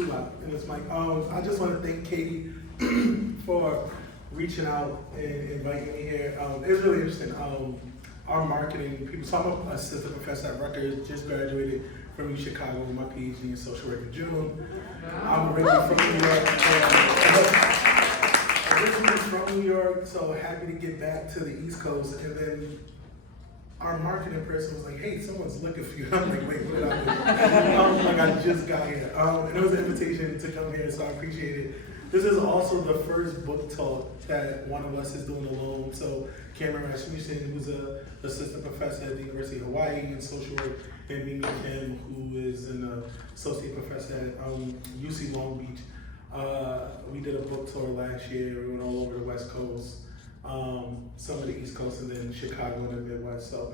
too loud in this mic. I just want to thank Katie for reaching out and inviting me here. It was really interesting. Our marketing people, so I'm an assistant professor at Rutgers, just graduated from Chicago with my PhD in social work in June. I'm originally from New York. Originally from New York, so happy to get back to the East Coast. And then our marketing person was like, hey, someone's looking for you. I'm like, wait, what did I do? Like, I just got here. And it was an invitation to come here, so I appreciate it. This is also the first book talk that one of us is doing alone. So Cameron Rasmussen, who's an assistant professor at the University of Hawaii in social work, and Mimi Kim, who is an associate professor at UC Long Beach. We did a book tour last year. We went all over the West Coast, some of the East Coast, and then Chicago and the Midwest. So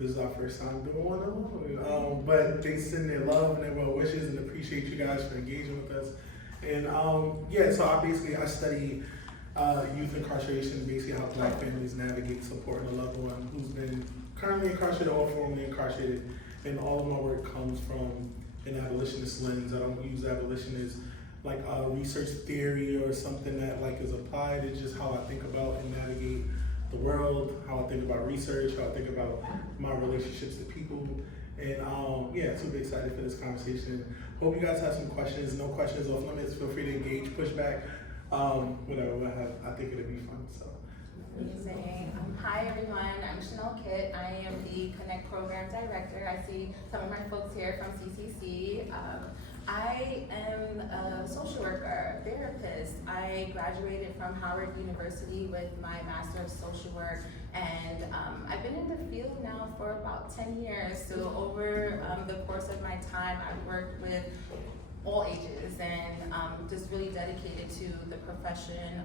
this is our first time doing one alone. But they send their love and their well wishes and appreciate you guys for engaging with us. And yeah, so I study youth incarceration, basically how Black families navigate supporting a loved one who's been currently incarcerated or formerly incarcerated. And all of my work comes from an abolitionist lens. I don't use abolition as like a research theory or something that like is applied. It's just how I think about and navigate the world, how I think about research, how I think about my relationships to people. And yeah, super excited for this conversation. Hope you guys have some questions. No questions off limits. Feel free to engage, push back, whatever. I think it'll be fun. So. Amazing. Hi everyone, I'm Shanell Kitt. I am the Connect Program Director. I see some of my folks here from CCC. I am a social worker, therapist. I graduated from Howard University with my Master of Social Work, and I've been in the field now for about 10 years. So over the course of my time, I've worked with all ages and just really dedicated to the profession.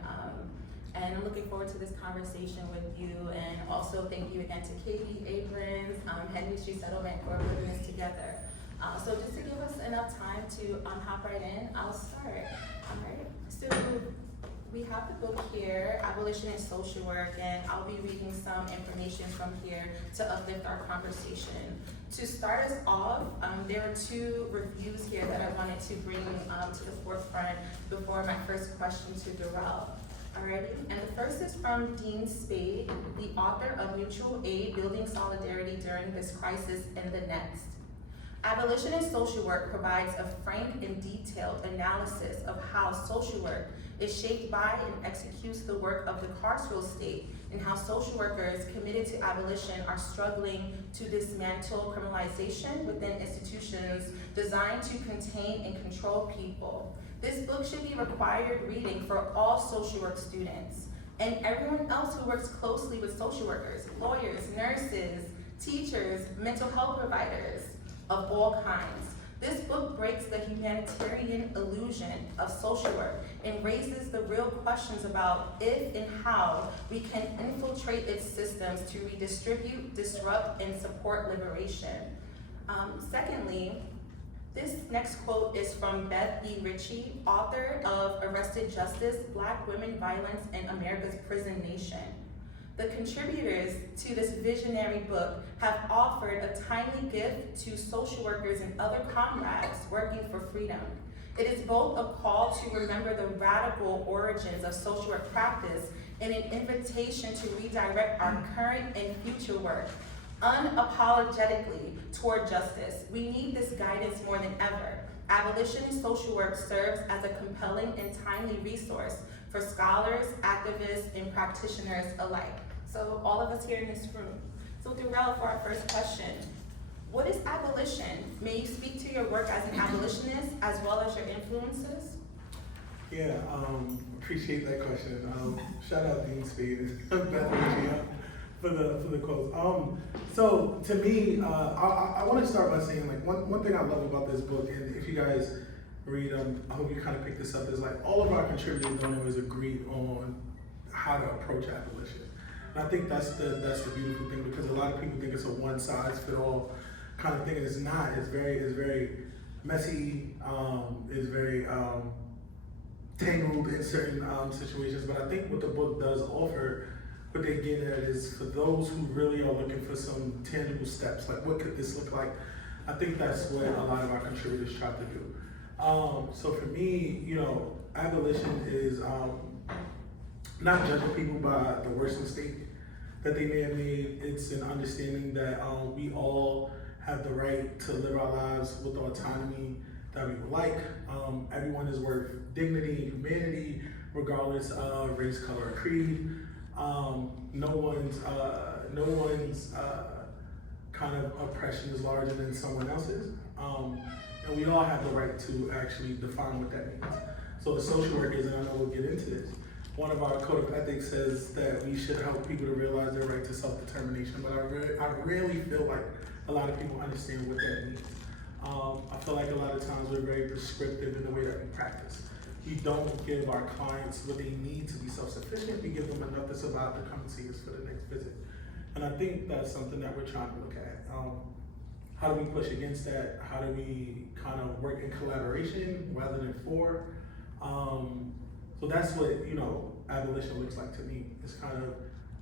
And I'm looking forward to this conversation with you, and also thank you again to Katie Abrams, Henry Street Settlement for putting this together. So just to give us enough time to hop right in, I'll start. All right. So we have the book here, Abolition and Social Work, and I'll be reading some information from here to uplift our conversation. To start us off, there are two reviews here that I wanted to bring to the forefront before my first question to Durrell. Alrighty, and the first is from Dean Spade, the author of Mutual Aid, Building Solidarity During This Crisis and the Next. Abolition and Social Work provides a frank and detailed analysis of how social work is shaped by and executes the work of the carceral state, and how social workers committed to abolition are struggling to dismantle criminalization within institutions designed to contain and control people. This book should be required reading for all social work students and everyone else who works closely with social workers, lawyers, nurses, teachers, mental health providers of all kinds. This book breaks the humanitarian illusion of social work and raises the real questions about if and how we can infiltrate its systems to redistribute, disrupt, and support liberation. Secondly, this next quote is from Beth E. Ritchie, author of Arrested Justice, Black Women, Violence, and America's Prison Nation. The contributors to this visionary book have offered a timely gift to social workers and other comrades working for freedom. It is both a call to remember the radical origins of social work practice and an invitation to redirect our current and future work unapologetically toward justice. We need this guidance more than ever. Abolition and Social Work serves as a compelling and timely resource for scholars, activists, and practitioners alike. So all of us here in this room. So Durrell, for our first question, what is abolition? May you speak to your work as an abolitionist as well as your influences? Yeah, appreciate that question. Shout out Dean Spade and Beth Ritchie for the quotes. So to me, I want to start by saying like one thing I love about this book, and if you guys read I hope you kind of pick this up, is like all of our contributors don't always agree on how to approach abolition. And I think that's the beautiful thing, because a lot of people think it's a one size fit all kind of thing, and it's not. It's very messy. It's very tangled in certain situations. But I think what the book does offer, what they get at, is for those who really are looking for some tangible steps, like what could this look like? I think that's what a lot of our contributors try to do. So for me, abolition is not judging people by the worst mistake that they may have made. It's an understanding that we all have the right to live our lives with the autonomy that we would like. Everyone is worth dignity and humanity, regardless of race, color, or creed. No one's kind of oppression is larger than someone else's. And we all have the right to actually define what that means. So the social workers, and I know we'll get into this, one of our code of ethics says that we should help people to realize their right to self-determination, but I really feel like a lot of people understand what that means. I feel like a lot of times we're very prescriptive in the way that we practice. We don't give our clients what they need to be self-sufficient. We give them enough to survive to come and see us for the next visit. And I think that's something that we're trying to look at. How do we push against that? How do we kind of work in collaboration rather than for? So that's what, abolition looks like to me. It's kind of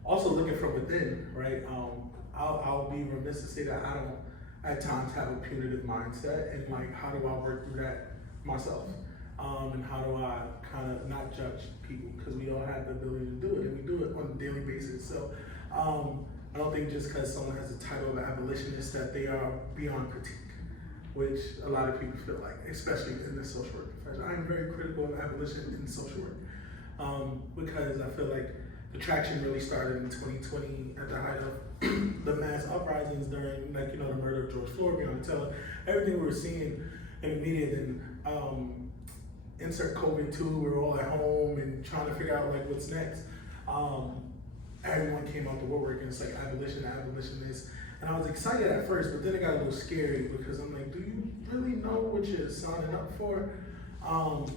also looking from within, right? I'll be remiss to say that I don't at times have a punitive mindset, and like, how do I work through that myself? And how do I kind of not judge people, because we all have the ability to do it, and we do it on a daily basis. So I don't think just because someone has a title of abolitionist that they are beyond critique, which a lot of people feel like, especially in the social work profession. I'm very critical of abolition in social work because I feel like the traction really started in 2020 at the height of the mass uprisings during, the murder of George Floyd, Breonna Taylor, everything we were seeing in the media. Then insert COVID too, we were all at home and trying to figure out what's next. Everyone came out the woodwork and it's like abolitionists. And I was excited at first, but then it got a little scary because I'm like, do you really know what you're signing up for?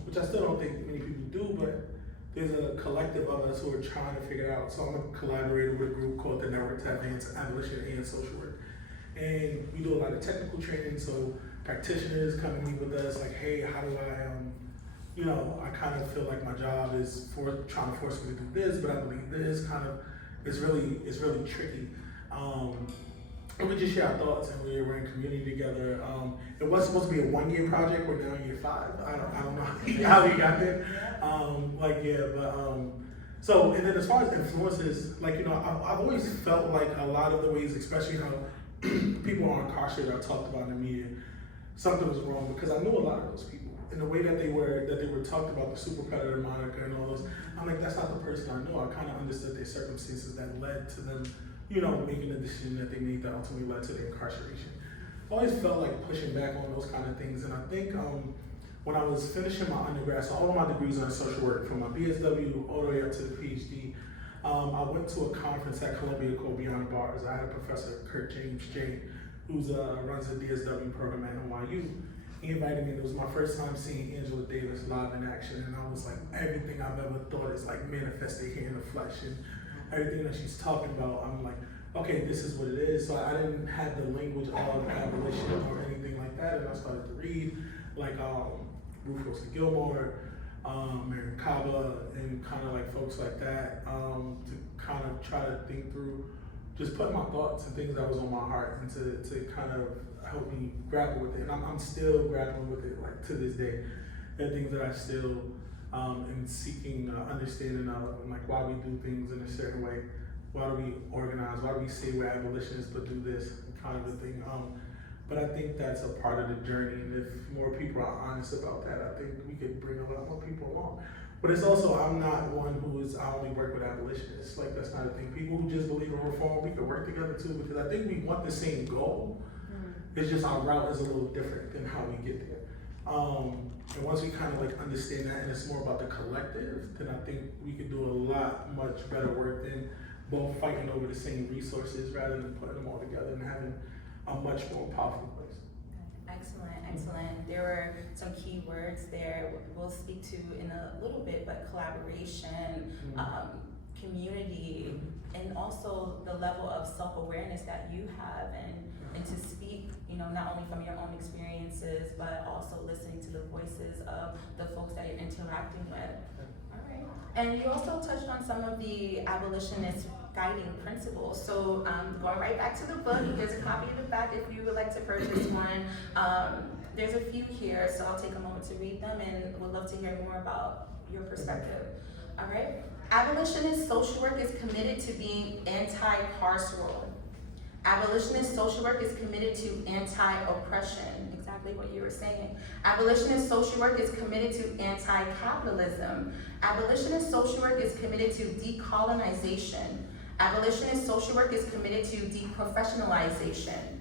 Which I still don't think many people do, but there's a collective of us who are trying to figure it out. So I'm a collaborator with a group called the Network to Advance Abolition and Social Work. And we do a lot of technical training, so practitioners come and meet with us like, hey, how do I kind of feel like my job is trying to force me to do this, but I believe this it's really tricky. And we just share our thoughts, and we're in community together. It was supposed to be a 1-year project. We're now in year 5. I don't know how we got there. So, and then as far as influences, I've always felt like a lot of the ways, especially how people are incarcerated, are talked about in the media, something was wrong, because I knew a lot of those people. And the way that they were talked about, the super predator moniker and all those, I'm like, that's not the person I know. I kind of understood their circumstances that led to them, making the decision that they made that ultimately led to their incarceration. I always felt like pushing back on those kind of things. And I think when I was finishing my undergrad, so all of my degrees are in social work, from my BSW all the way up to the PhD, I went to a conference at Columbia called Beyond the Bars. I had a professor, Kurt James J., who runs the DSW program at NYU. He invited me. It was my first time seeing Angela Davis live in action, and I was like, everything I've ever thought is manifested here in the flesh, and everything that she's talking about, I'm like, okay, this is what it is. So I didn't have the language of abolition or anything like that, and I started to read Ruth Wilson Gilmore, Marion Kaba, and kind of folks like that, to kind of try to think through, just put my thoughts and things that was on my heart, and to kind of help me grapple with it. And I'm still grappling with it to this day. There are things that I still am seeking understanding of, and why we do things in a certain way. Why do we organize? Why do we say we're abolitionists but do this kind of a thing? But I think that's a part of the journey, and if more people are honest about that, I think we could bring a lot more people along. But it's also, I'm not one I only work with abolitionists. That's not a thing. People who just believe in reform, we could work together too, because I think we want the same goal. It's just our route is a little different than how we get there. And once we kind of understand that, and it's more about the collective, then I think we could do a lot much better work than both fighting over the same resources rather than putting them all together and having a much more powerful place. Excellent. There were some key words there we'll speak to in a little bit, but collaboration, community, and also the level of self-awareness that you have, and to speak, not only from your own experiences, but also listening to the voices of the folks that you're interacting with. All right. And you also touched on some of the abolitionist guiding principles. So going right back to the book, there's a copy in the back if you would like to purchase one. there's a few here, so I'll take a moment to read them and would love to hear more about your perspective. All right. Abolitionist social work is committed to being anti-carceral. Abolitionist social work is committed to anti-oppression, exactly what you were saying. Abolitionist social work is committed to anti-capitalism. Abolitionist social work is committed to decolonization. Abolitionist social work is committed to deprofessionalization.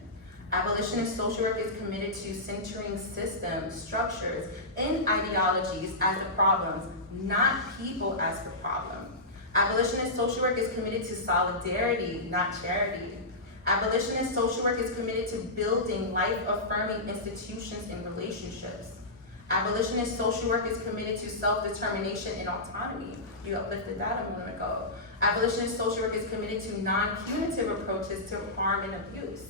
Abolitionist social work is committed to centering systems, structures, and ideologies as the problems, not people as the problem. Abolitionist social work is committed to solidarity, not charity. Abolitionist social work is committed to building life-affirming institutions and relationships. Abolitionist social work is committed to self-determination and autonomy. You uplifted that a moment ago. Abolitionist social work is committed to non-punitive approaches to harm and abuse.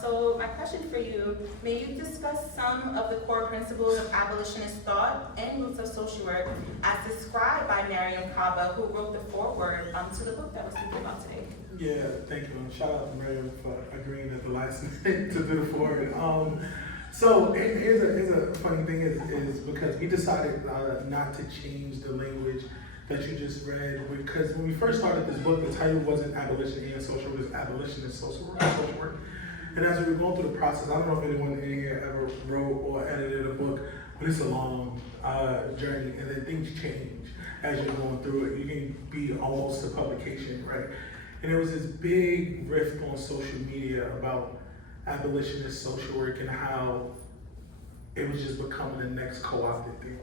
So my question for you, may you discuss some of the core principles of abolitionist thought and roots of social work as described by Mariam Kaba, who wrote the foreword to the book that we're speaking about today? Yeah, thank you. And shout out to Mariam for agreeing at the last minute to do the forward. So here's a funny thing is because we decided not to change the language that you just read, because when we first started this book, the title wasn't Abolition and Social Work, it was Abolition and Social Work. And as we were going through the process, I don't know if anyone in here ever wrote or edited a book, but it's a long journey, and then things change as you're going through it. You can be almost a publication, right? And there was this big rift on social media about abolitionist social work and how it was just becoming the next co-opted thing.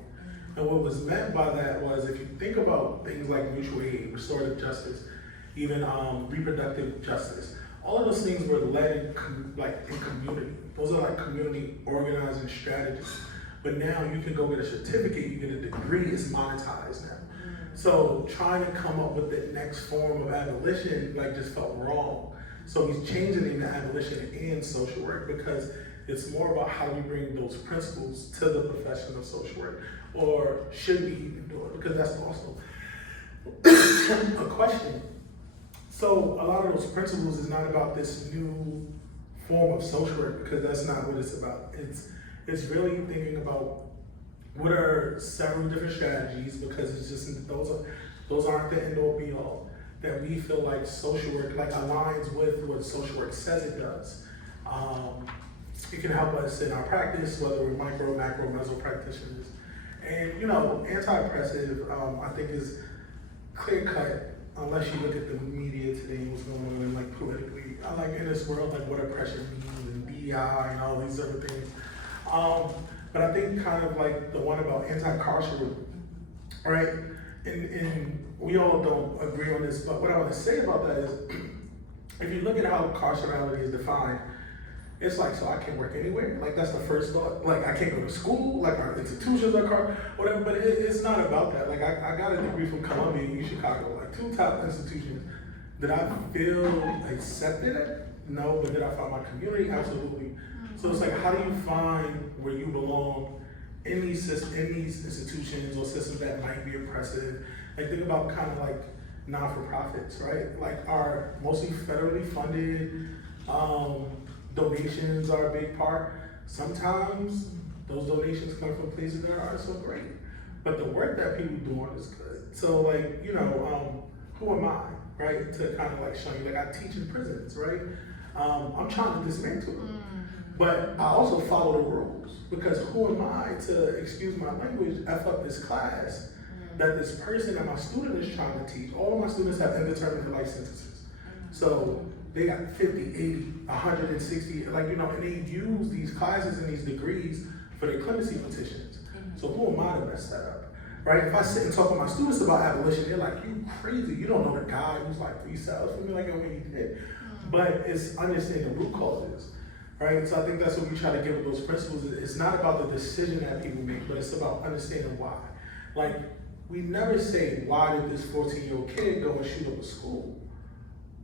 And what was meant by that was, if you think about things like mutual aid, restorative justice, even reproductive justice, all of those things were led in community. Those are like community organizing strategies. But now you can go get a certificate, you get a degree, it's monetized now. So trying to come up with the next form of abolition just felt wrong. So he's changing it to abolition and social work, because it's more about how we bring those principles to the profession of social work, or should we even do it? Because that's also a question. So a lot of those principles is not about this new form of social work, because that's not what it's about. It's really thinking about what are several different strategies, because it's just those aren't the end all be all, that we feel like social work aligns with what social work says it does. It can help us in our practice, whether we're micro, macro, meso practitioners. And anti-oppressive, I think is clear cut, unless you look at the media today and what's going on politically. In this world, what oppression means and DEI and all these other things. But I think kind of the one about anti-carceral, right? And we all don't agree on this, but what I want to say about that is, if you look at how carcerality is defined, it's so I can't work anywhere. That's the first thought. I can't go to school, our institutions are whatever, but it's not about that. I got a degree from Columbia in Chicago, two top institutions. Did I feel accepted at? No, but did I find my community? Absolutely. So it's how do you find where you belong in these institutions or systems that might be oppressive? Think about kind of non-for-profits, right? Our mostly federally funded donations are a big part. Sometimes those donations come from places that aren't so great, but the work that people doing is good. So who am I, right? To kind of show you, I teach in prisons, right? I'm trying to dismantle them, but I also follow the rules, because who am I to, excuse my language, F up this class that this person that my student is trying to teach. All of my students have indeterminate life sentences. So they got 50, 80, 160, and they use these classes and these degrees for their clemency petitions. So who am I to mess that up, right? If I sit and talk with my students about abolition, they're like, you crazy, you don't know the guy who's 3 cells for me, what he did. But it's understanding the root causes, right? So I think that's what we try to get with those principles. It's not about the decision that people make, but it's about understanding why. We never say, why did this 14-year-old kid go and shoot up a school?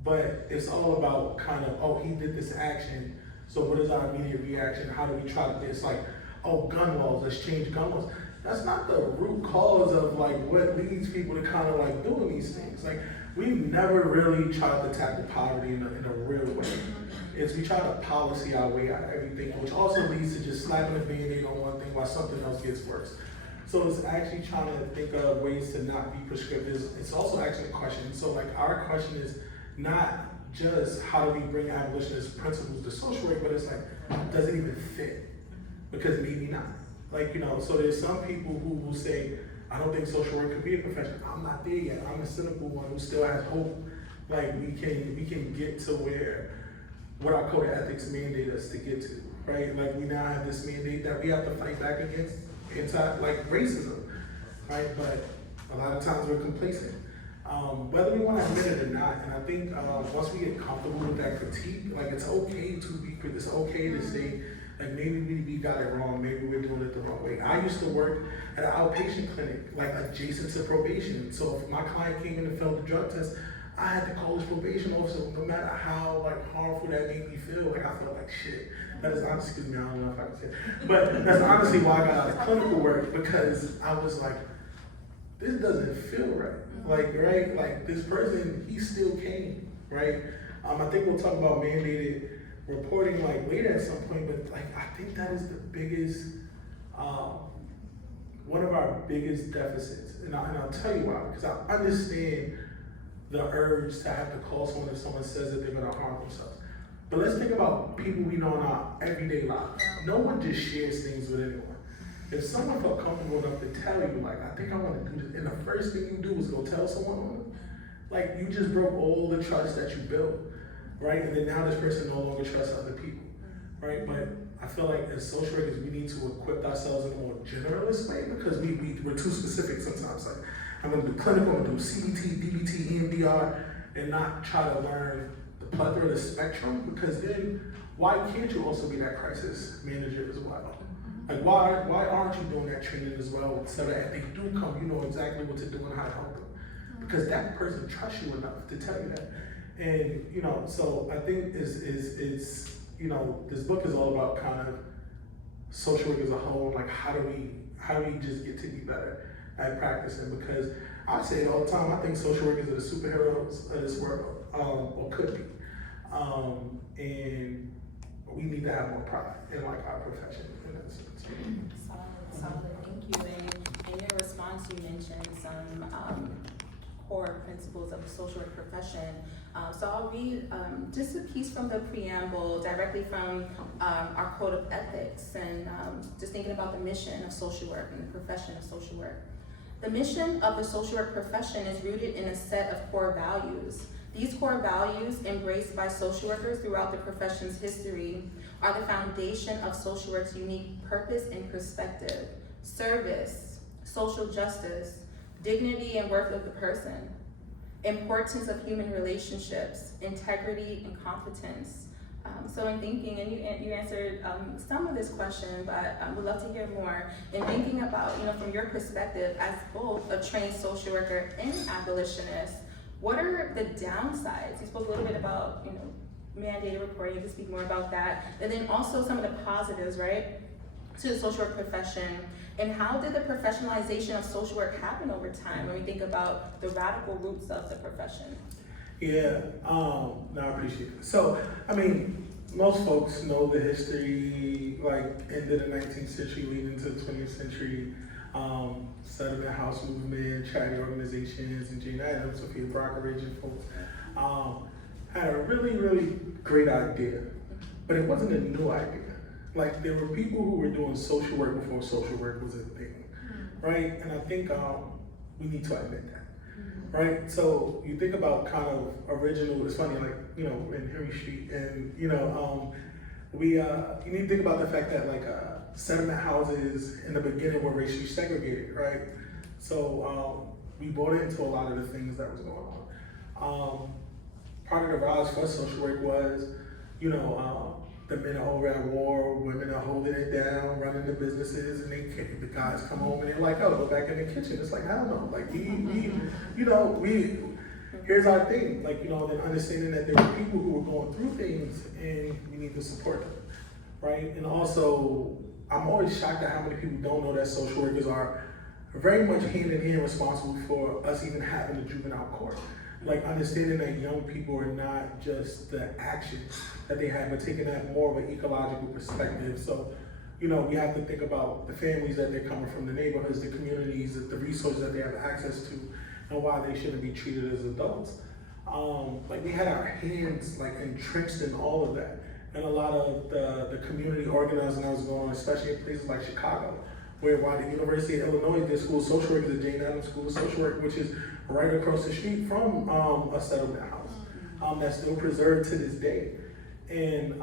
But it's all about kind of, oh, he did this action, so what is our immediate reaction? How do we try to, it's gun laws, let's change gun laws. That's not the root cause of what leads people to kind of doing these things. We've never really tried to tackle poverty in a real way. is we try to policy our way out of everything, which also leads to just slapping a Band-Aid on one thing while something else gets worse. So it's actually trying to think of ways to not be prescriptive. It's also actually a question. So like our question is not just how do we bring abolitionist principles to social work, but it's like, does it even fit? Because maybe not. Like, you know, so there's some people who will say, I don't think social work could be a profession. I'm not there yet. I'm the cynical one who still has hope. Like we can get to where what our code of ethics mandate us to get to, right? Like we now have this mandate that we have to fight back against like racism, right? But a lot of times we're complacent. Whether we want to admit it or not, and I think once we get comfortable with that critique, like it's okay to be, it's okay to say, like maybe we got it wrong, maybe we're doing it the wrong way. I used to work at an outpatient clinic, like adjacent to probation. So if my client came in and failed the drug test, I had to call his probation officer, no matter how like harmful that made me feel. Like I felt like shit. That is honestly, excuse me, I don't know if I can say it. But that's honestly why I got out of clinical work, because I was like, this doesn't feel right. Like, right, like this person, he still came, right? I think we'll talk about mandated reporting like later at some point, but like I think that is the biggest, one of our biggest deficits. And I'll tell you why, because I understand the urge to have to call someone if someone says that they're gonna harm themselves. But let's think about people we know in our everyday lives. No one just shares things with anyone. If someone felt comfortable enough to tell you, like, I think I want to do this, and the first thing you do is go tell someone on it, like, you just broke all the trust that you built, right? And then now this person no longer trusts other people, right? But I feel like as social workers, we need to equip ourselves in a more generalist way, because we're too specific sometimes. Like, I'm going to do clinical, I'm going to do CBT, DBT, EMDR, and not try to learn the plethora of the spectrum, because then why can't you also be that crisis manager as well? Like why aren't you doing that training as well, so that if they do come, you know exactly what to do and how to help them? Because that person trusts you enough to tell you that. And you know, so I think it's you know, this book is all about kind of social work as a whole, like how do we just get to be better at practicing? Because I say it all the time, I think social workers are the superheroes of this world, or could be. And we need to have more pride in like our profession in that sense. Solid, thank you. And in your response, you mentioned some core principles of the social work profession. So I'll read just a piece from the preamble directly from our code of ethics, and just thinking about the mission of social work and the profession of social work. The mission of the social work profession is rooted in a set of core values. These core values, embraced by social workers throughout the profession's history, are the foundation of social work's unique purpose and perspective: service, social justice, dignity and worth of the person, importance of human relationships, integrity and competence. So in thinking, and you answered some of this question, but I would love to hear more. In thinking about, you know, from your perspective as both a trained social worker and abolitionist, what are the downsides? You spoke a little bit about, you know, mandated reporting. You can speak more about that. And then also some of the positives, right, to the social work profession. And how did the professionalization of social work happen over time when we think about the radical roots of the profession? Yeah, no, I appreciate it. So, I mean, most folks know the history, like, ended in the 19th century, leading into the 20th century. Settlement house movement, charity organizations, and Jane Addams, Sophia Brockridge, and folks had a really, really great idea, but it wasn't a new idea. Like, there were people who were doing social work before social work was a thing, right? And I think we need to admit that, right? So you think about kind of original, it's funny, like, you know, in Henry Street, and, you know, you need to think about the fact that, like, settlement houses in the beginning were racially segregated, right? So we bought into a lot of the things that was going on. Part of the rise for social work was, you know, the men are over at war, women are holding it down, running the businesses, and the guys come home and they're like, oh, go back in the kitchen. It's like, I don't know, like here's our thing, like, you know, then understanding that there were people who were going through things and we need to support them, right? And also, I'm always shocked at how many people don't know that social workers are very much hand in hand responsible for us even having a juvenile court. like understanding that young people are not just the actions that they have, but taking that more of an ecological perspective. So, you know, we have to think about the families that they're coming from, the neighborhoods, the communities, the resources that they have access to, and why they shouldn't be treated as adults. Like we had our hands like entrenched in all of that. And a lot of the community organizing that was going on, especially in places like Chicago, where while the University of Illinois did school of social work, the Jane Addams School of Social Work, which is right across the street from a settlement house that's still preserved to this day. And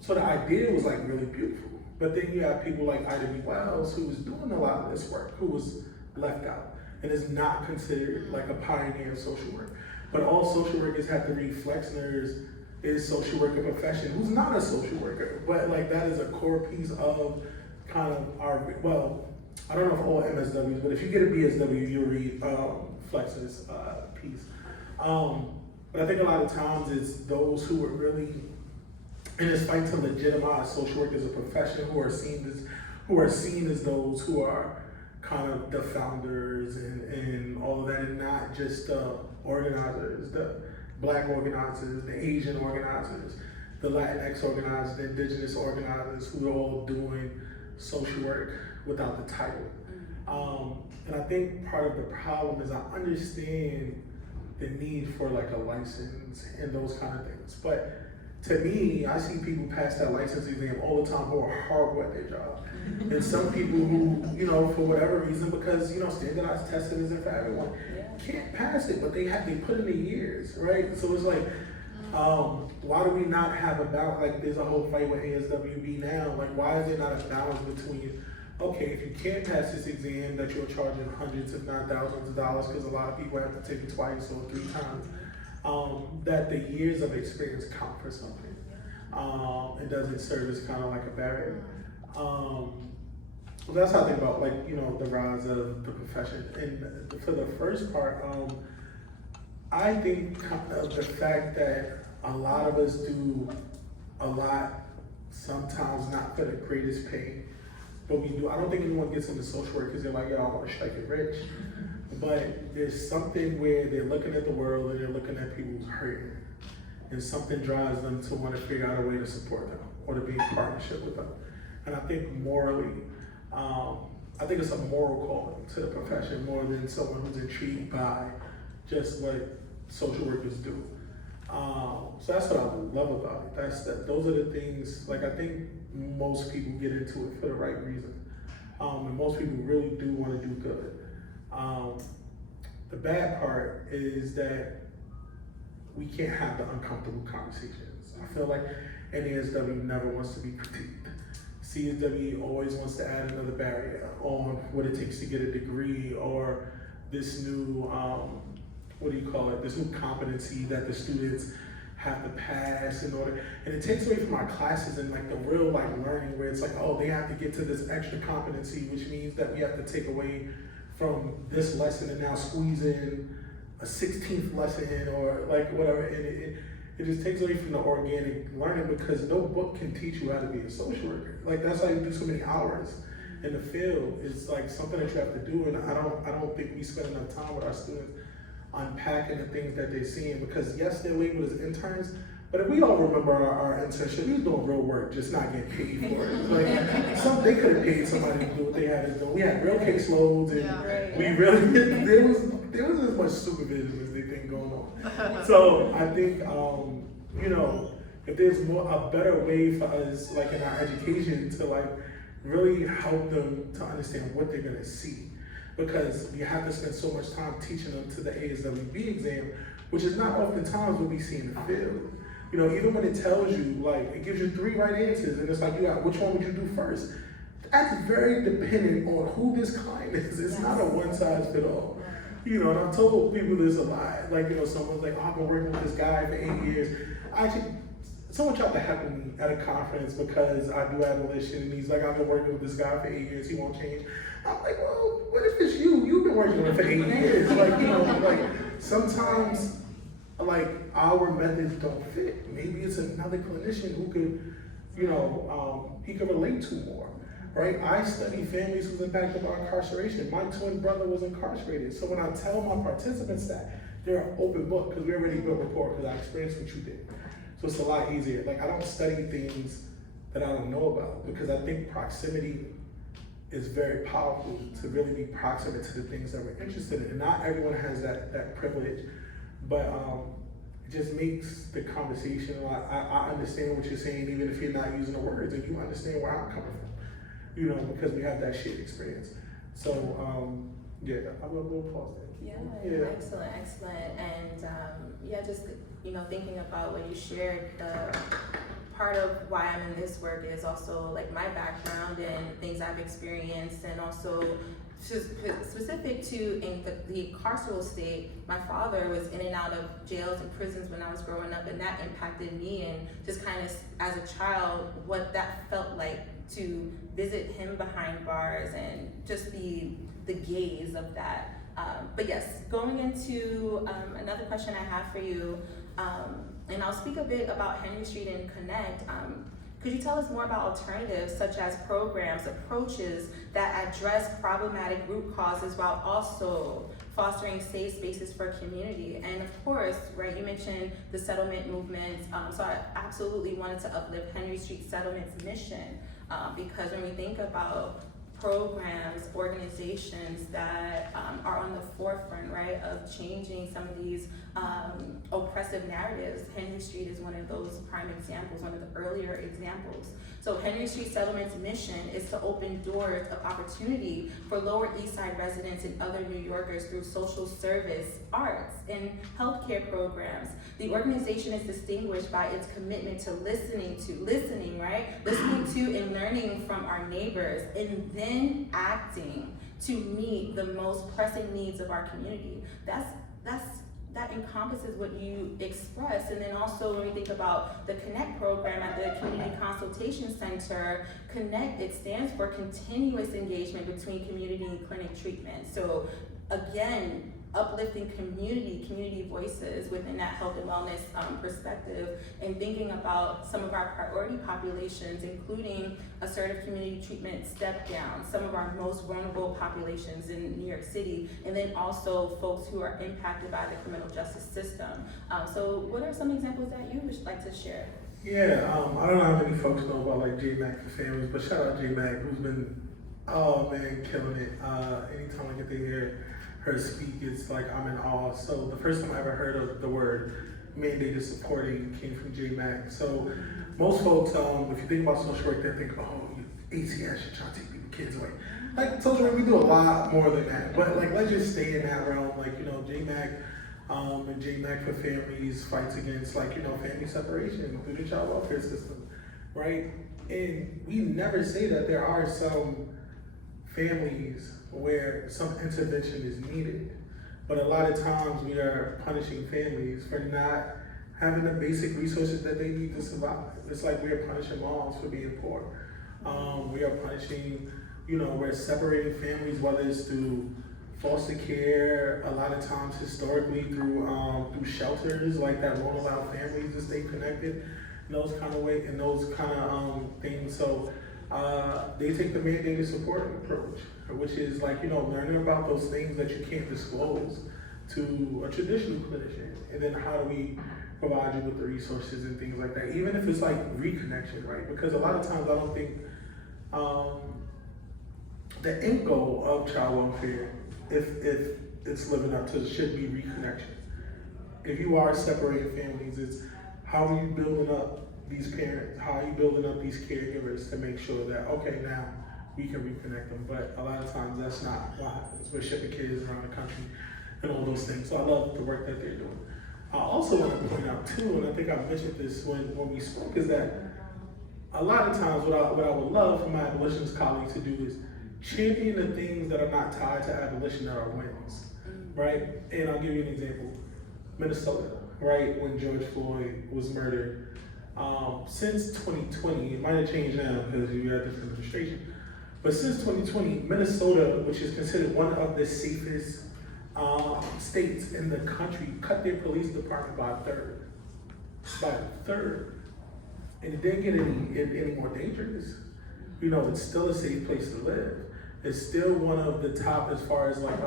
so the idea was like really beautiful. But then you have people like Ida B. Wells, who was doing a lot of this work, who was left out and is not considered like a pioneer of social work. But all social workers have to read Flexner's Is Social Work a Profession, who's not a social worker, but like that is a core piece of kind of our, well, I don't know if all MSWs, but if you get a BSW, you'll read Flexner's piece. But I think a lot of times it's those who are really in this fight to legitimize social work as a profession, who are seen as those who are kind of the founders and all of that, and not just the organizers, the Black organizers, the Asian organizers, the Latinx organizers, the indigenous organizers, who are all doing social work without the title. And I think part of the problem is I understand the need for like a license and those kind of things. But to me, I see people pass that license exam all the time who are horrible at their job. And some people who, you know, for whatever reason, because, you know, standardized testing isn't for everyone, can't pass it, but they put in the years, right? So it's like, why do we not have a balance? Like there's a whole fight with ASWB now. Like why is there not a balance between, okay, if you can't pass this exam that you're charging hundreds if not thousands of dollars, because a lot of people have to take it twice or 3 times, that the years of experience count for something. It doesn't serve as kind of like a barrier. So that's how I think about, like, you know, the rise of the profession. And for the first part, I think of the fact that a lot of us do a lot, sometimes not for the greatest pay, but we do. I don't think anyone gets into social work because they're like, yo, I want to strike it rich. But there's something where they're looking at the world and they're looking at people who's hurting, and something drives them to want to figure out a way to support them or to be in partnership with them. And I think morally, I think it's a moral calling to the profession more than someone who's intrigued by just what social workers do. So that's what I love about it. Those are the things, like I think most people get into it for the right reason. And most people really do want to do good. The bad part is that we can't have the uncomfortable conversations. I feel like NASW never wants to be critiqued. CSW always wants to add another barrier on what it takes to get a degree, or this new, this new competency that the students have to pass in order, and it takes away from our classes and like the real like learning, where it's like, oh, they have to get to this extra competency, which means that we have to take away from this lesson and now squeeze in a 16th lesson in, or like whatever, and it just takes away from the organic learning, because no book can teach you how to be a social worker. Like that's how you do so many hours in the field. It's like something that you have to do, and I don't think we spend enough time with our students unpacking the things that they're seeing, because yes, they're labeled as interns, but if we all remember our internship, we was doing real work, just not getting paid for it. Like they could have paid somebody to do what they had to do. We had real caseloads, and we really there was as much supervision as they think going on. So I think you know, if there's a better way for us, like in our education, to like really help them to understand what they're gonna see. Because we have to spend so much time teaching them to the ASWB exam, which is not oftentimes what we see in the field. You know, even when it tells you, like, it gives you 3 right answers, and it's like, which one would you do first? That's very dependent on who this client is. It's not a one-size-fits-all. You know, and I've told people this a lot. Like, you know, someone's like, oh, I've been working with this guy for 8 years. Someone tried to heckle me at a conference because I do abolition, and he's like, I've been working with this guy for 8 years, he won't change. I'm like, well, what if it's you? You've been working with him for 8 years. Like, you know, like sometimes, like our methods don't fit. Maybe it's another clinician who could, you know, he could relate to more, right? I study families who's impacted by incarceration. My twin brother was incarcerated. So when I tell my participants that, they're an open book because we already built rapport because I experienced what you did. So it's a lot easier. Like, I don't study things that I don't know about because I think proximity is very powerful to really be proximate to the things that we're interested in. And not everyone has that privilege, but it just makes the conversation, I understand what you're saying even if you're not using the words, and you understand where I'm coming from, you know, because we have that shared experience. So yeah, I will pause there. Yeah, excellent. And yeah, just, you know, thinking about what you shared, part of why I'm in this work is also like my background and things I've experienced, and also specific to in the carceral state. My father was in and out of jails and prisons when I was growing up, and that impacted me, and just kind of as a child what that felt like to visit him behind bars and just the gaze of that. But yes, going into another question I have for you, and I'll speak a bit about Henry Street and Connect. Could you tell us more about alternatives such as programs, approaches that address problematic root causes while also fostering safe spaces for community? And of course, right, you mentioned the settlement movement, so I absolutely wanted to uplift Henry Street Settlement's mission, because when we think about programs, organizations that are on the forefront, right, of changing some of these oppressive narratives. Henry Street is one of those prime examples, one of the earlier examples. So Henry Street Settlement's mission is to open doors of opportunity for Lower East Side residents and other New Yorkers through social service, arts, and healthcare programs. The organization is distinguished by its commitment to listening to and learning from our neighbors, and then acting to meet the most pressing needs of our community. That encompasses what you expressed. And then also when we think about the Connect program at the Community Consultation Center, Connect, it stands for continuous engagement between community and clinic treatment. So again, uplifting community voices within that health and wellness perspective, and thinking about some of our priority populations, including assertive community treatment step down, some of our most vulnerable populations in New York City, and then also folks who are impacted by the criminal justice system. So what are some examples that you would like to share? Yeah, I don't know how many folks know about like J-Mac for Families, but shout out J-Mac, who's been, oh man, killing it. Anytime I get to hear her speak, it's like I'm in awe. So the first time I ever heard of the word mandated supporting came from J-Mac. So most folks, if you think about social work, they think, oh, ACS, you're trying to take people's kids away. Like social work, we do a lot more than that. But like, let's just stay in that realm. Like, you know, J-Mac and J-Mac for Families fights against, like, you know, family separation through the child welfare system, right? And we never say that there are some families where some intervention is needed. But a lot of times we are punishing families for not having the basic resources that they need to survive. It's like we are punishing moms for being poor. We are punishing, you know, we're separating families, whether it's through foster care, a lot of times historically through shelters like that won't allow families to stay connected in those kind of ways and those kind of things. So they take the mandated supporting approach, which is like, you know, learning about those things that you can't disclose to a traditional clinician, and then how do we provide you with the resources and things like that, even if it's like reconnection, right? Because a lot of times I don't think the end goal of child welfare, if it's living up to, should be reconnection. If you are separating families, it's how are you building up these parents, how are you building up these caregivers to make sure that, okay, now we can reconnect them. But a lot of times that's not what happens. We're shipping kids around the country and all those things. So I love the work that they're doing. I also want to point out too, and I think I mentioned this when we spoke, is that a lot of times what I would love for my abolitionist colleagues to do is champion the things that are not tied to abolition that are wins, right? And I'll give you an example. Minnesota, right, when George Floyd was murdered. Since 2020, it might have changed now because you had different administration, but since 2020, Minnesota, which is considered one of the safest states in the country, cut their police department by a third. And it didn't get any more dangerous. You know, it's still a safe place to live. It's still one of the top as far as like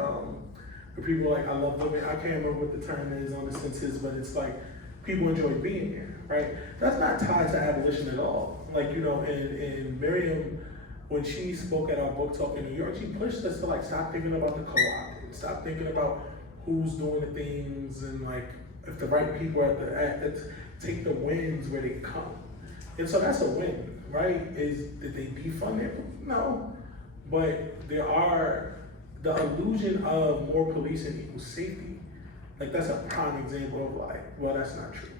where people are like, I love living, I can't remember what the term is on the census, but it's like, people enjoy being here, right? That's not tied to abolition at all. Like, you know, and Miriam, when she spoke at our book talk in New York, she pushed us to like, stop thinking about the co-opting, stop thinking about who's doing the things, and like, if the right people are take the wins where they come. And so that's a win, right? Did they defund it? No. But there are the illusion of more policing equals safety. Like, that's a prime example of like, well, that's not true.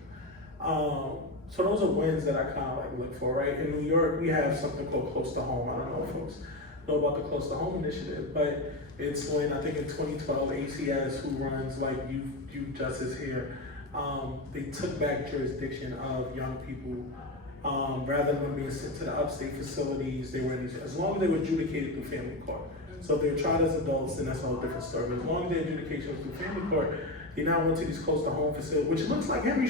So those are wins that I kind of like look for, right? In New York, we have something called Close to Home. I don't know if folks know about the Close to Home initiative, but it's when, I think in 2012, ACS, who runs like youth justice here, they took back jurisdiction of young people. Rather than being sent to the upstate facilities, they were in these, as long as they were adjudicated through family court. So if they were tried as adults, then that's a whole different story. But as long as their adjudication was through family court, they now went to these close to home facilities, which looks like Henry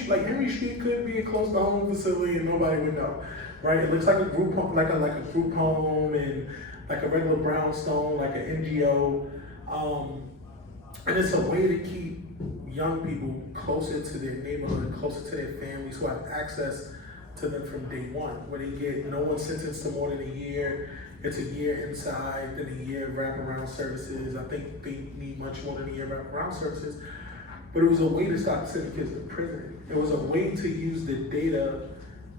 Street could be a close to home facility and nobody would know, right? It looks like a group home, like a group home, and like a regular brownstone, like an NGO, and it's a way to keep young people closer to their neighborhood, closer to their families, who have access to them from day one, where they get no one sentenced to more than a year. It's a year inside, then a year of wraparound services. I think they need much more than a year of wraparound services. But it was a way to stop sending kids to prison. It was a way to use the data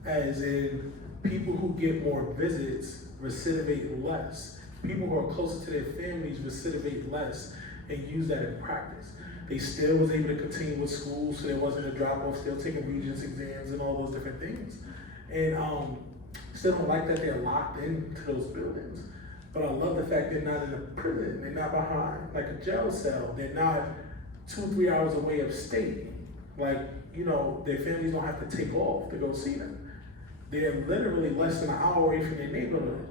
as in people who get more visits recidivate less. People who are closer to their families recidivate less, and use that in practice. They still was able to continue with school, so there wasn't a drop-off, still taking Regents exams and all those different things. And still don't like that they're locked into those buildings. But I love the fact they're not in a prison, they're not behind like a jail cell, they're not 2-3 hours away upstate. Like, you know, their families don't have to take off to go see them. They're literally less than an hour away from their neighborhood.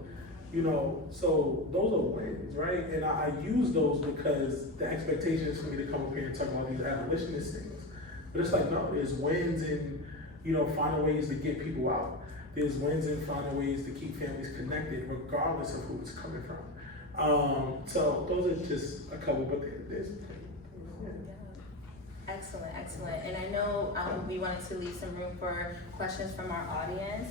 You know, so those are wins, right? And I use those because the expectation is for me to come up here and talk about these abolitionist things. But it's like, no, there's wins in, you know, finding ways to get people out. There's wins in finding ways to keep families connected, regardless of who it's coming from. So those are just a couple, but there's Excellent, excellent. And I know we wanted to leave some room for questions from our audience,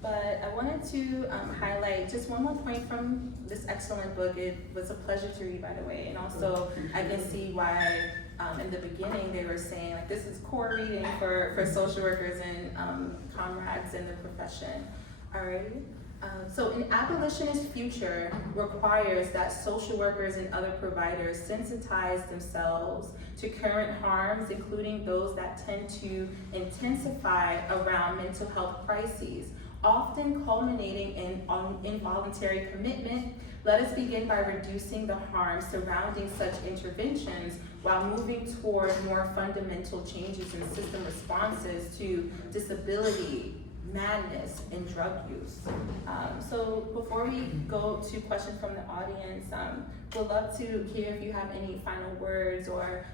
but I wanted to highlight just one more point from this excellent book. It was a pleasure to read, by the way, and also I can see why in the beginning they were saying like this is core reading for social workers and comrades in the profession. All right. So an abolitionist future requires that social workers and other providers sensitize themselves to current harms, including those that tend to intensify around mental health crises, often culminating in involuntary commitment. Let us begin by reducing the harms surrounding such interventions while moving toward more fundamental changes in system responses to disability, madness, and drug use. So before we go to questions from the audience, we'd love to hear if you have any final words or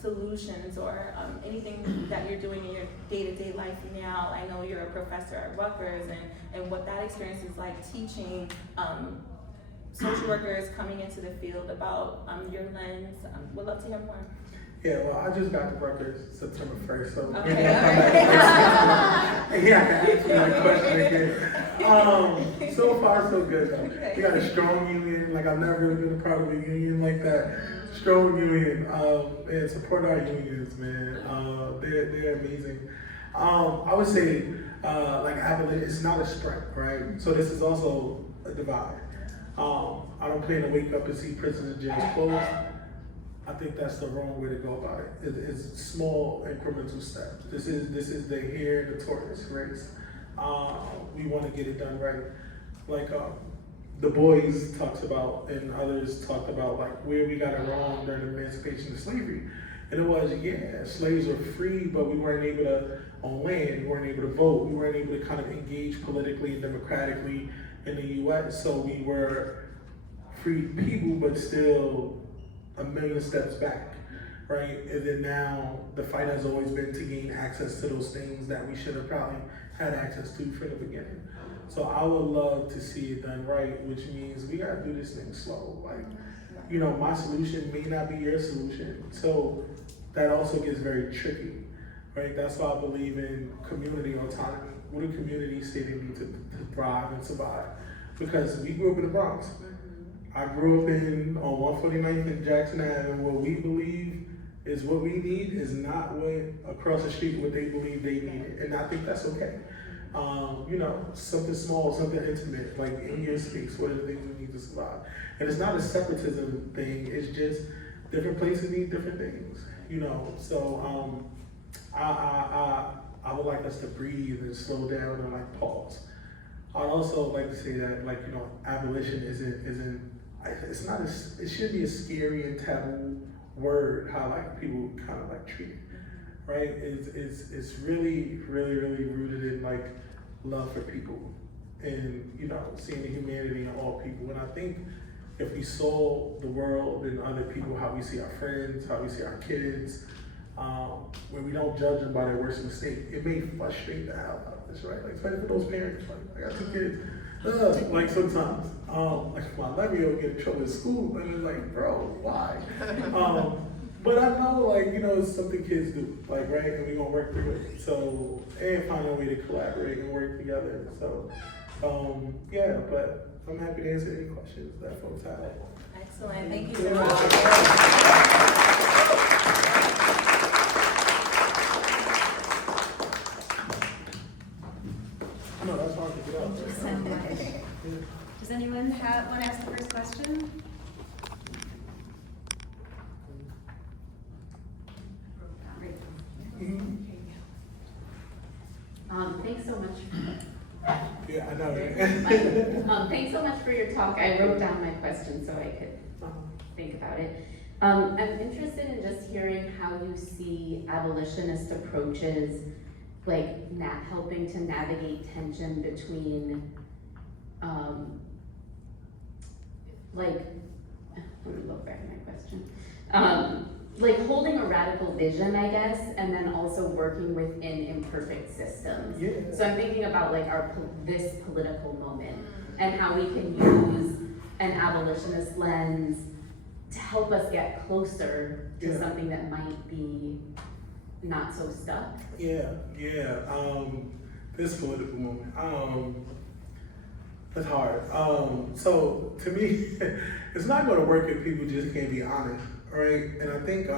solutions or anything that you're doing in your day-to-day life now. I know you're a professor at Rutgers, and what that experience is like teaching social workers coming into the field about your lens. We'd love to hear more. Yeah, well, I just got to Rutgers September 1st, so okay, maybe I'll come back next year. Yeah, I can ask you that question again. So far, so good. Okay. We got a strong union. Like, I've never really been a part of a union like that. Strong union, and support our unions, man. They're amazing. I would say, like, abolition, it's not a sprint, right? So this is also a divide. I don't plan to wake up and see prisons and jails closed. I think that's the wrong way to go about it. It's small incremental steps. This is the here notorious race. We want to get it done right. Like Du Bois talks about, and others talked about, like where we got it wrong during the emancipation of slavery. And it was, yeah, slaves were free, but we weren't able to own land, we weren't able to vote, we weren't able to kind of engage politically and democratically in the US. So we were free people, but still a million steps back, right? And then now the fight has always been to gain access to those things that we should have probably had access to from the beginning. So I would love to see it done right, which means we gotta do this thing slow. Like you know, my solution may not be your solution. So that also gets very tricky, right? That's why I believe in community autonomy. What do communities say they need to thrive and survive? Because we grew up in the Bronx. I grew up on 149th and Jackson Ave, and what we believe is what we need is not what across the street what they believe they need, and I think that's okay. You know, something small, something intimate, like in your space. What are the things we need to survive? And it's not a separatism thing. It's just different places need different things. You know, so I would like us to breathe and slow down and like pause. I'd also like to say that, like, you know, abolition isn't it's not it should be a scary and taboo word how like people kind of like treat it, right? It's really rooted in like love for people and, you know, seeing the humanity in all people. And I think if we saw the world and other people, how we see our friends, how we see our kids, when we don't judge them by their worst mistake, it may frustrate the hell out of us, right? Like, especially for those parents, like, I got 2 kids, like sometimes, like my 11-year-old get in trouble at school, and it's like, bro, why? But I know, like, you know, it's something kids do, like, right, and we're gonna work through it, so, and find a way to collaborate and work together, so, yeah, but I'm happy to answer any questions that folks have. Excellent, thank you so much. No, that's hard to get out. Thank you so much. Does anyone want to ask the first question? Thanks so much. Yeah, I know. Thanks so much for your talk. I wrote down my question so I could think about it. I'm interested in just hearing how you see abolitionist approaches like helping to navigate tension between, let me look back at my question. Like holding a radical vision, I guess, and then also working within imperfect systems. Yeah. So I'm thinking about like this political moment and how we can use an abolitionist lens to help us get closer to something that might be not so stuck. Yeah. This political moment. That's hard. So to me, it's not going to work if people just can't be honest, right? And I think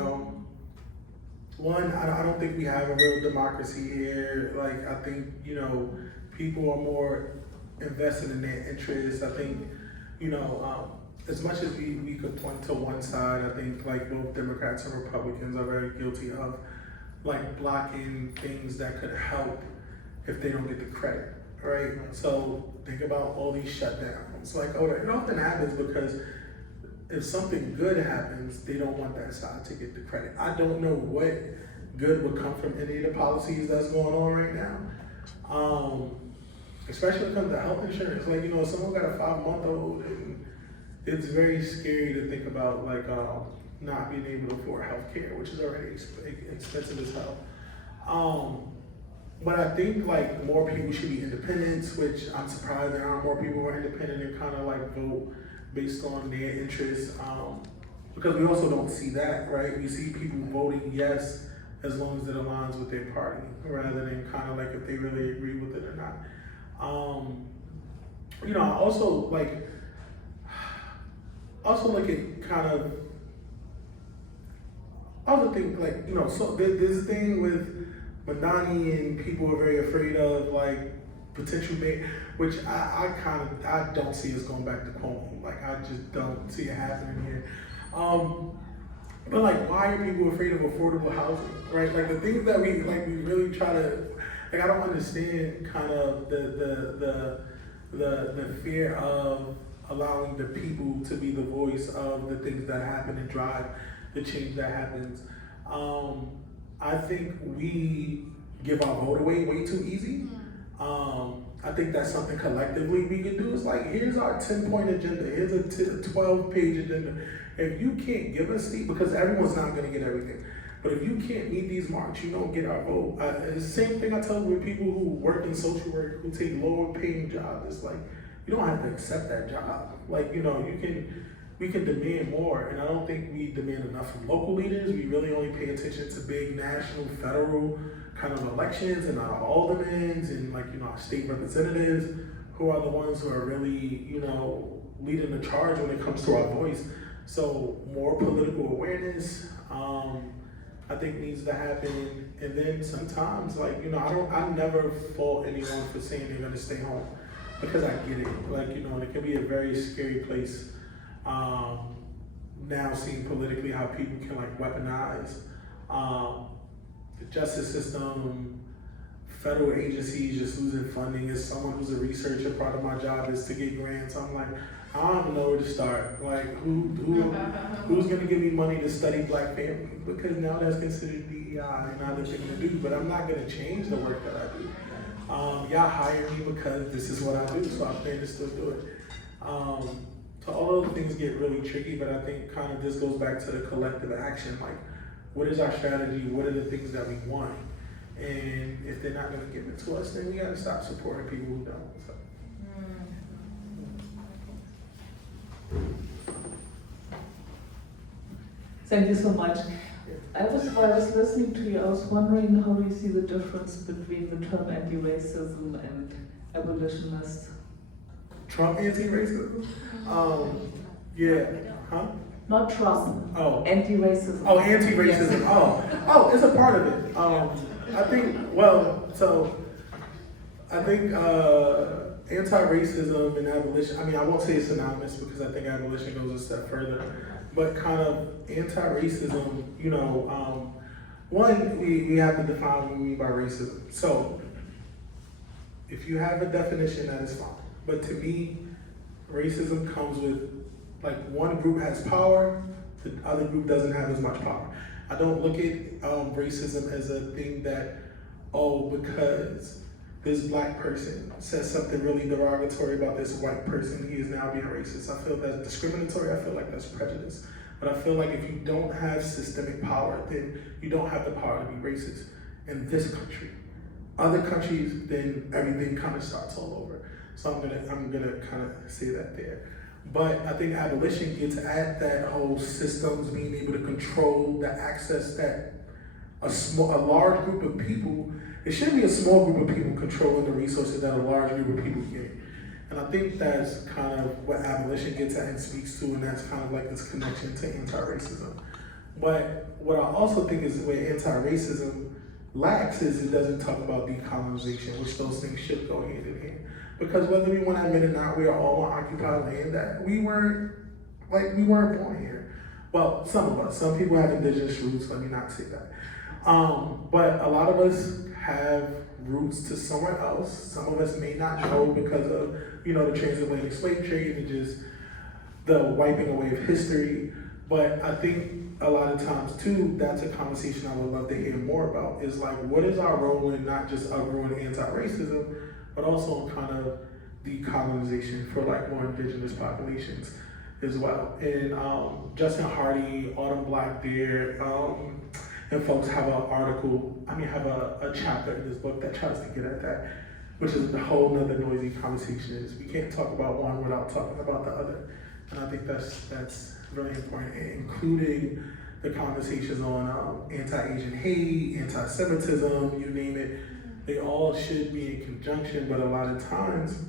one, I don't think we have a real democracy here. Like, I think, you know, people are more invested in their interests. I think, you know, as much as we could point to one side, I think like both Democrats and Republicans are very guilty of like blocking things that could help if they don't get the credit, right? So think about all these shutdowns. Like, it often happens because if something good happens, they don't want that side to get the credit. I don't know what good would come from any of the policies that's going on right now. Especially when it comes to health insurance. Like, you know, someone got a 5-month-old and it's very scary to think about like not being able to afford health care, which is already expensive as hell. But I think like more people should be independent, which I'm surprised there aren't more people who are independent and kind of like vote based on their interests. Because we also don't see that, right? We see people voting yes as long as it aligns with their party, rather than kind of like if they really agree with it or not. You know, I also look at kind of, I also think like, you know, so there's this thing with Madani and people are very afraid of like potential which I don't see us going back to Cuomo. Like, I just don't see it happening here. But like, why are people afraid of affordable housing, right? Like the things that we really try to, like, I don't understand kind of the fear of allowing the people to be the voice of the things that happen and drive the change that happens. I think we give our vote away way too easy. I think that's something collectively we can do. It's like, here's our 10-point agenda, here's a 12-page agenda. If you can't give us because everyone's not gonna get everything, but if you can't meet these marks, you don't get our vote. It's the same thing I tell with people who work in social work, who take lower paying jobs. It's like, you don't have to accept that job. Like, you know, we can demand more, and I don't think we demand enough from local leaders. We really only pay attention to big national, federal kind of elections and our aldermans and our state representatives, who are the ones who are really, leading the charge when it comes to our voice. So more political awareness, I think needs to happen. And then sometimes, I never fault anyone for saying they're gonna stay home, because I get it. And it can be a very scary place. Now seeing politically how people can weaponize the justice system, federal agencies just losing funding. As someone who's a researcher, part of my job is to get grants. I'm like, I don't even know where to start. Who's gonna give me money to study Black families? Because now that's considered DEI and not the thing to do. But I'm not gonna change the work that I do. Y'all hire me because this is what I do, so I plan to still do it. So all those things get really tricky, but I think kind of this goes back to the collective action. What is our strategy? What are the things that we want? And if they're not gonna give it to us, then we gotta stop supporting people who don't. So. Thank you so much. While I was listening to you, I was wondering, how do you see the difference between the term anti-racism and abolitionist? Trump anti-racism? Yeah. Huh? Not Trump. Oh. Anti-racism. Oh, anti-racism. Yes. Oh, it's a part of it. I think anti-racism and abolition, I won't say it's synonymous, because I think abolition goes a step further, but kind of anti-racism, one, we have to define what we mean by racism. So, if you have a definition, that is fine. But to me, racism comes with, one group has power, the other group doesn't have as much power. I don't look at racism as a thing that, because this Black person says something really derogatory about this white person, he is now being racist. I feel that's discriminatory. I feel like that's prejudice. But I feel like if you don't have systemic power, then you don't have the power to be racist in this country. Other countries, then everything kind of starts all over. So I'm gonna kind of say that there. But I think abolition gets at that whole systems being able to control the access that a large group of people. It should be a small group of people controlling the resources that a large group of people get. And I think that's kind of what abolition gets at and speaks to, and that's kind of this connection to anti-racism. But what I also think is where anti-racism lacks is it doesn't talk about decolonization, which those things should go hand in hand. Because whether we want to admit it or not, we are all on occupied land that we weren't born here. Well, some of us. Some people have indigenous roots, let me not say that. But a lot of us have roots to somewhere else. Some of us may not know because of, the transatlantic slave trade and just the wiping away of history. But I think a lot of times too, that's a conversation I would love to hear more about, is what is our role in not just outgrowing anti-racism, but also in kind of decolonization for more indigenous populations as well. And Justin Hardy, Autumn Black Bear, and folks have have a chapter in this book that tries to get at that, which is a whole nother noisy conversation. Is we can't talk about one without talking about the other. And I think that's really important, including the conversations on anti-Asian hate, anti-Semitism, you name it. They all should be in conjunction, but a lot of times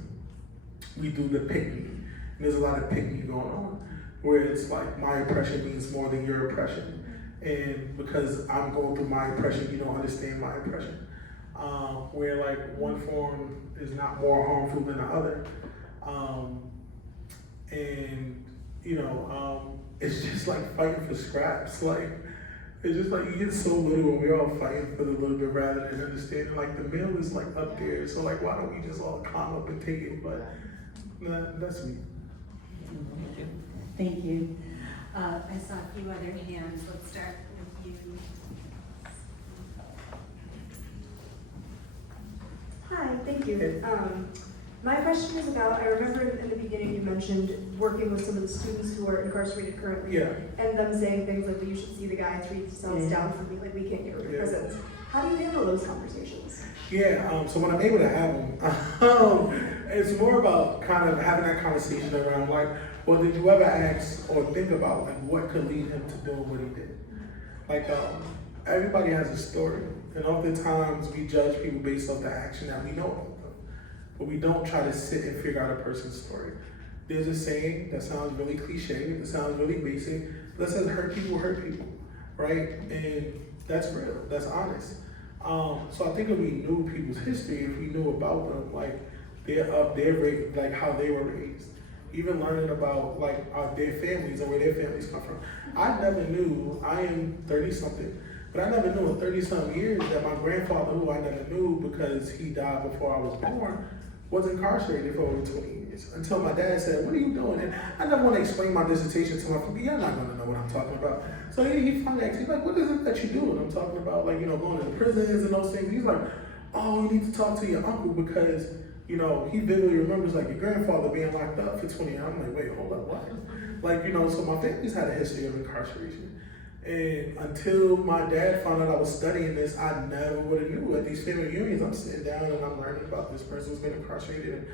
we do the pick me. And there's a lot of pick me going on, where it's my oppression means more than your oppression. And because I'm going through my oppression, you don't understand my oppression. Where one form is not more harmful than the other. It's just fighting for scraps. It's just you get so little when we're all fighting for the little bit rather than understanding the meal is up there. So why don't we just all climb up and take it? But that's me. Thank you. I saw a few other hands. Let's start with you. Hi, thank you. My question is about, I remember in the beginning you mentioned working with some of the students who are incarcerated currently, and them saying things like, you should see the guy 3 cells down from me, we can't get rid of prisons. How do you handle those conversations? So when I'm able to have them, It's more about kind of having that conversation around like, well, did you ever ask or think about like what could lead him to doing what he did? Like, everybody has a story, and oftentimes we judge people based off the action that we know of them, but we don't try to sit and figure out a person's story. There's a saying that sounds really cliche, it sounds really basic, but that says hurt people, right? And that's real, that's honest. So I think if we knew people's history, if we knew about them, like like how they were raised, even learning about like their families and where their families come from. I never knew, I am 30 something, but I never knew in 30 some years that my grandfather, who I never knew because he died before I was born, was incarcerated for over 20 years. Until my dad said, what are you doing? And I never want to explain my dissertation to my family. You're not gonna know what I'm talking about. So he finally asked me, like, what is it that you do? And I'm talking about like, going to prisons and those things. He's like, oh, you need to talk to your uncle because, he vividly remembers like your grandfather being locked up for 20 years. I'm like, wait, hold up, what? Like, so my family's had a history of incarceration. And until my dad found out I was studying this, I never would have knew. At these family reunions, I'm sitting down and I'm learning about this person who's been incarcerated and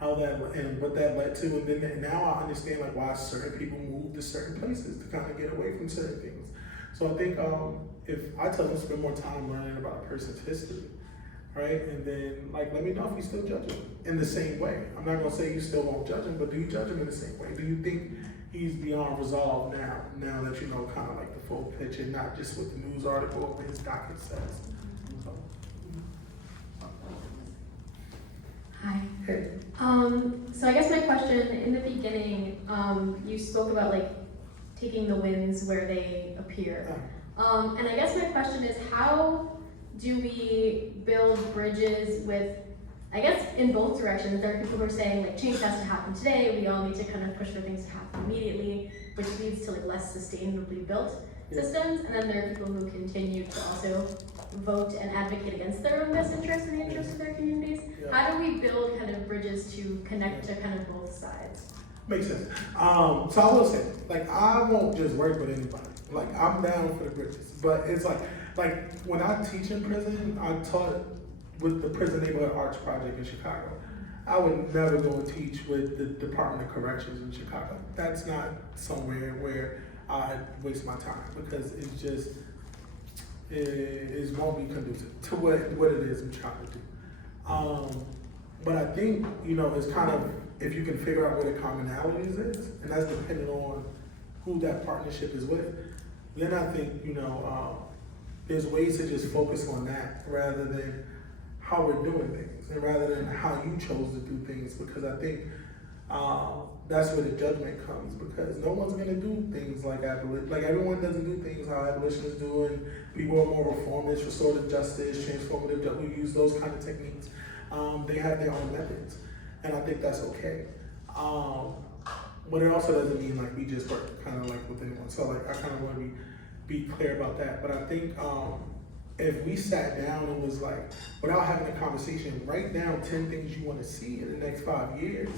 how that and what that led to. And then now I understand like why certain people move to certain places to kind of get away from certain things. So I think if I tell them to spend more time learning about a person's history, right? And then like let me know if you still judge him in the same way. I'm not gonna say you still won't judge him, but do you judge him in the same way? Do you think he's beyond resolve now that you know kind of like the full picture, not just what the news article or what his docket says? So. Hi. Hey. So I guess my question, in the beginning, you spoke about like taking the wins where they appear. And I guess my question is, how do we build bridges with, I guess in both directions? There are people who are saying like change has to happen today, we all need to kind of push for things to happen immediately, which leads to like less sustainably built systems. And then there are people who continue to also vote and advocate against their own best interests and the interests of their communities. How do we build kind of bridges to connect to kind of both sides? Makes sense. So I will say, like, I won't just work with anybody. Like, I'm down for the bridges, but it's like when I teach in prison, I taught with the Prison Neighborhood Arts Project in Chicago. I would never go and teach with the Department of Corrections in Chicago. That's not somewhere where I waste my time because it's just, it won't be conducive to what it is I'm trying to do. But I think, it's kind of, if you can figure out where the commonalities is, and that's dependent on who that partnership is with, then I think, there's ways to just focus on that rather than how we're doing things and rather than how you chose to do things, because I think that's where the judgment comes, because no one's gonna do things like abolition. Like everyone doesn't do things how abolitionists do, and people are more reformist, restorative justice, transformative justice, we use those kind of techniques. They have their own methods, and I think that's okay. But it also doesn't mean like we just work kind of like with anyone. So like I kind of want to be clear about that. But I think if we sat down and was like, without having a conversation, write down 10 things you want to see in the next 5 years,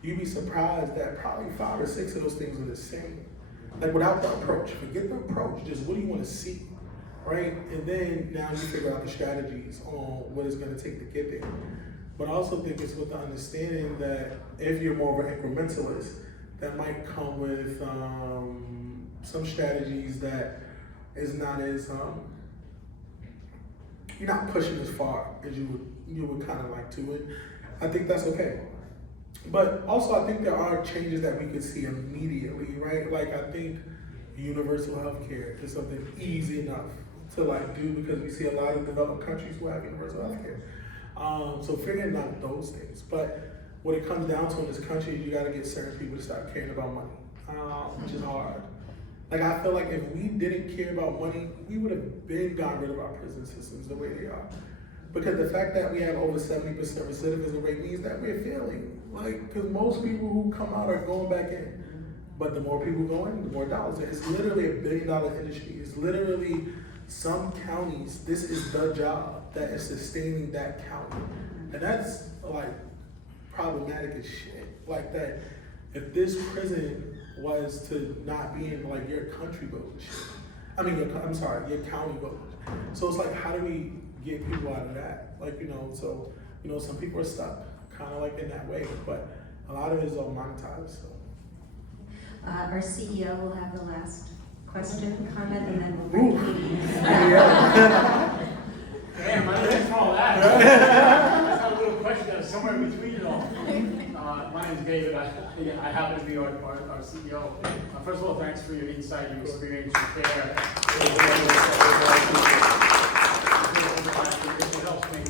you'd be surprised that probably 5 or 6 of those things are the same. Like without the approach, forget the approach, just what do you want to see, right? And then now you figure out the strategies on what it's going to take to get there. But I also think it's with the understanding that if you're more of an incrementalist, that might come with some strategies that is not as, you're not pushing as far as you would kind of like to it. I think that's okay. But also I think there are changes that we could see immediately, right? Like I think universal healthcare is something easy enough to like do because we see a lot of developed countries who have universal healthcare. So figuring out those things. But what it comes down to in this country is you gotta get certain people to start caring about money, which is hard. Like I feel like if we didn't care about money, we would have been gotten rid of our prison systems the way they are. Because the fact that we have over 70% recidivism rate means that we're failing. Like, because most people who come out are going back in. But the more people go in, the more dollars. It's literally $1 billion industry. It's literally some counties, this is the job that is sustaining that county. And that's like problematic as shit. Like that, if this prison was to not be in like your country village, your county village. So it's like, how do we get people out of that? Like, so, some people are stuck kind of like in that way, but a lot of it is all monetized, so. Our CEO will have the last question, comment, and then we'll bring the meeting. Damn, I didn't for all that. I have a little question that was somewhere in between it all. My name's David. I happen to be our CEO. First of all, thanks for your insight, your experience, your care. It helps me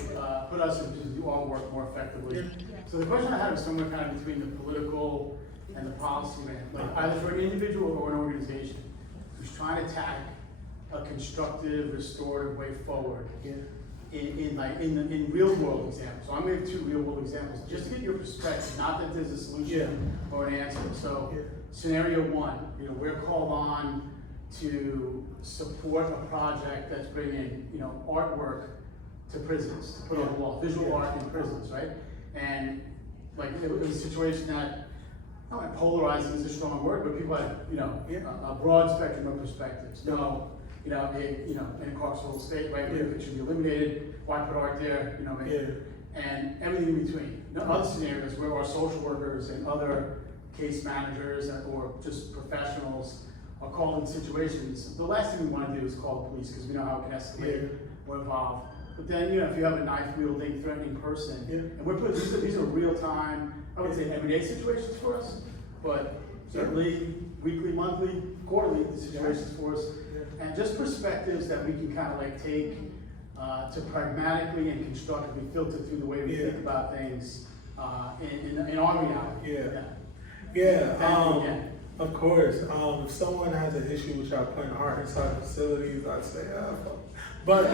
put us and just do our work more effectively. So the question I had was somewhere kind of between the political and the policy man, like either for an individual or an organization who's trying to tack a constructive, restorative way forward in real world examples. So I'm going to give 2 real world examples just to get your perspective, not that there's a solution or an answer. So scenario 1, we're called on to support a project that's bringing, artwork to prisons, to put on the wall, visual art in prisons, right? And like it was a situation that, not like polarizing is a strong word, but people had, a broad spectrum of perspectives. In a carceral state, right, it should be eliminated. Why put art there? And everything in between. Other scenarios where our social workers and other case managers or just professionals are called in situations. The last thing we want to do is call the police because we know how it can escalate or evolve. But then, if you have a knife-wielding, threatening person, and we're putting these are real-time, I would say everyday situations for us, but certainly weekly, monthly, quarterly situations for us, and just perspectives that we can kind of like take to pragmatically and constructively filter through the way we think about things in our reality. Of course. If someone has an issue with y'all putting art inside facilities, I'd say, fuck. But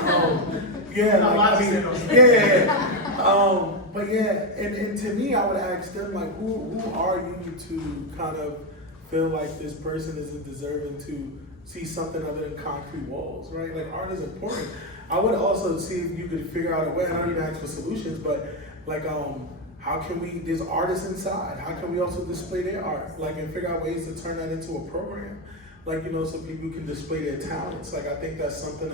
and to me, I would ask them like, who are you to kind of feel like this person isn't deserving to see something other than concrete walls, right? Like art is important. I would also see if you could figure out a way. I know you didn't ask for solutions, but like how can we? There's artists inside. How can we also display their art? Like and figure out ways to turn that into a program, like so people can display their talents. Like I think that's something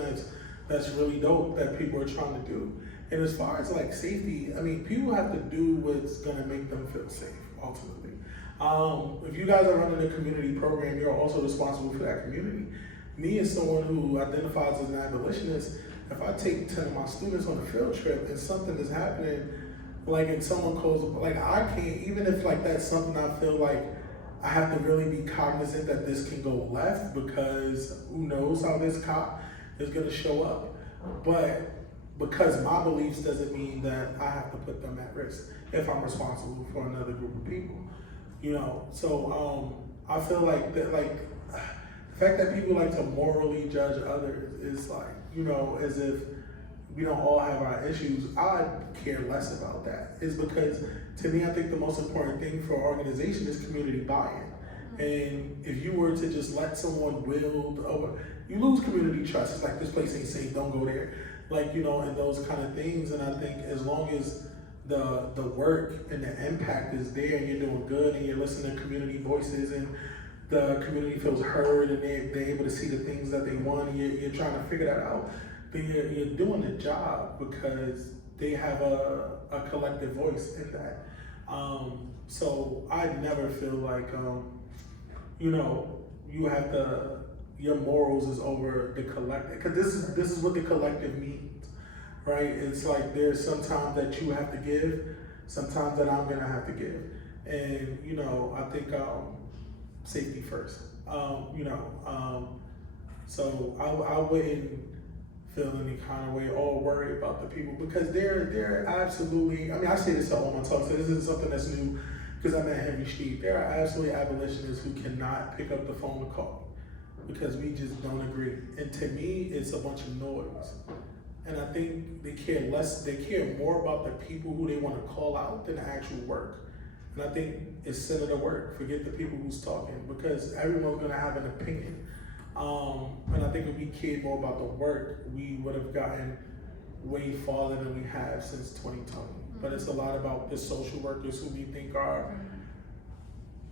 that's really dope that people are trying to do. And as far as like safety, I mean, people have to do what's gonna make them feel safe, ultimately. If you guys are running a community program, you're also responsible for that community. Me as someone who identifies as an abolitionist, if I take 10 of my students on a field trip and something is happening, like and someone calls, like I can't, even if like that's something I feel like I have to really be cognizant that this can go left because who knows how this cop is gonna show up. But because my beliefs doesn't mean that I have to put them at risk if I'm responsible for another group of people. So I feel like that, like the fact that people like to morally judge others is like, as if we don't all have our issues. I care less about that. It's because to me, I think the most important thing for an organization is community buy-in. And if you were to just let someone wield over, you lose community trust. It's like this place ain't safe, don't go there. Like, and those kind of things. And I think as long as the work and the impact is there and you're doing good and you're listening to community voices and the community feels heard and they're able to see the things that they want and you're trying to figure that out, then you're doing the job because they have a collective voice in that. So I never feel like, you have to, your morals is over the collective, because this is what the collective means, right? It's like there's sometimes that you have to give, sometimes that I'm gonna have to give. And, I think safety first, so I wouldn't feel any kind of way or worry about the people because they're absolutely, I say this all my talk, so this isn't something that's new because I'm at Henry Street. There are absolutely abolitionists who cannot pick up the phone to call because we just don't agree. And to me, it's a bunch of noise. And I think they care more about the people who they want to call out than the actual work. And I think it's center the work, forget the people who's talking because everyone's gonna have an opinion. And I think if we cared more about the work, we would have gotten way farther than we have since 2020. But it's a lot about the social workers who we think are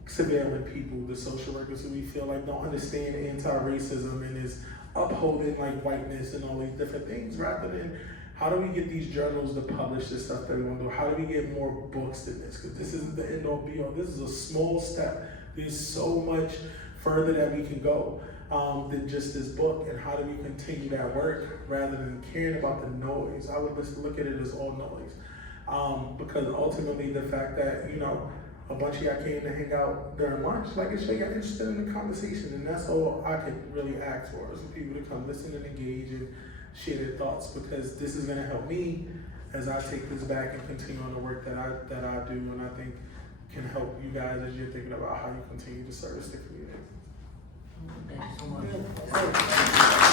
surveilling people, the social workers who we feel like don't understand anti-racism and is upholding like whiteness and all these different things rather than how do we get these journals to publish this stuff that we want to do? How do we get more books than this? Because this isn't the end all be all. This is a small step. There's so much further that we can go than just this book. And how do we continue that work rather than caring about the noise? I would just look at it as all noise. Because ultimately the fact that, you know, a bunch of y'all came to hang out during lunch, like it show y'all interested in the conversation, and that's all I could really ask for, is for people to come listen and engage and share their thoughts, because this is gonna help me as I take this back and continue on the work that I do, and I think can help you guys as you're thinking about how you continue to service the community. Thank you so much.